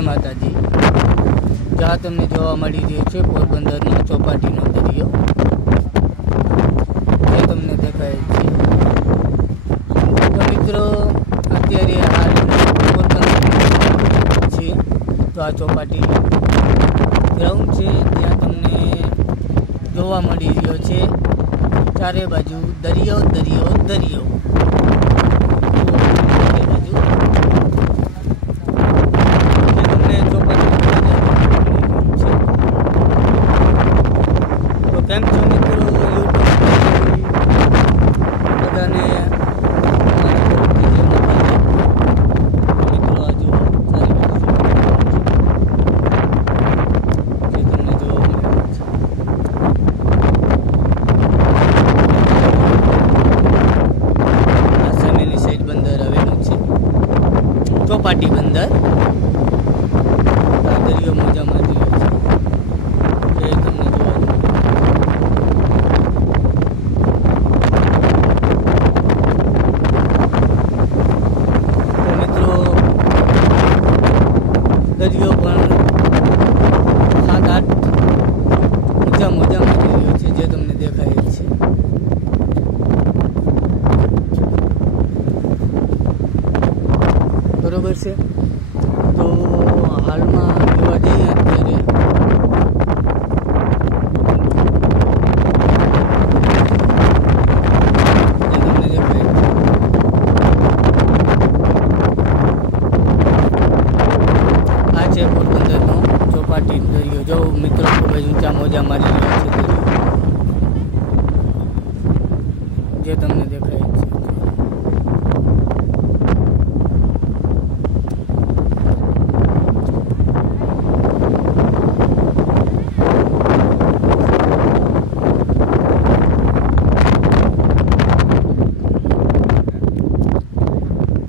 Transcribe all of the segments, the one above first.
જય માતાજી। જ્યાં તમને જોવા મળી રહ્યો છે પોરબંદરનો ચોપાટીનો દરિયો, જે તમને દેખાય છે। તો મિત્રો, અત્યારે હાલ પોરબંદર છે, તો આ ચોપાટી ગ્રાઉન્ડ છે, ત્યાં તમને જોવા મળી રહ્યો છે ચારે બાજુ દરિયો દરિયો દરિયો। કેમ છો મિત્રો, યુટ્યુબ બધાને મિત્રો આ જુઓ સારી જે તમને જોવા મળે છે। આ સામેની સાઈડ બંદર આવેલું છે, ચોપાટી બંદર। આ દરિયો મજા મારી રહ્યો છે, જે તમને જોવા મળે। દરિયો પણ 7-8 મોજા મોજા મારી રહ્યો છે, જે તમને દેખાય છે। બરોબર છે। તો હાલમાં જોવા જઈએ અત્યારે પોરબંદરનો ચોપાટી દરિયો, જો મિત્રો ખૂબ જ ઊંચા મોજા મારી રહ્યા છે દરિયો, જે તમને દેખાય છે।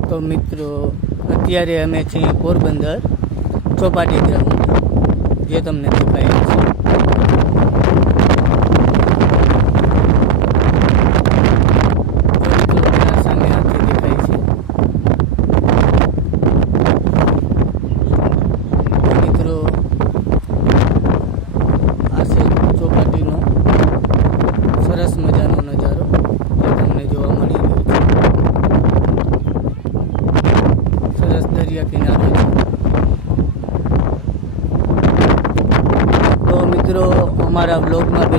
તો મિત્રો, અત્યારે અમે છીએ પોરબંદર ચોપાટી ગ્રાઉન્ડ, જે તમને દેખાય છે। સામે આંખે દેખાય છે। મિત્રો, આ છે ચોપાટીનો સરસ મજાનો નજારો, જે તમને જોવા મળી રહ્યો છે। સરસ દરિયા કિનારો છે। તો મિત્રો, અમારા બ્લોગમાં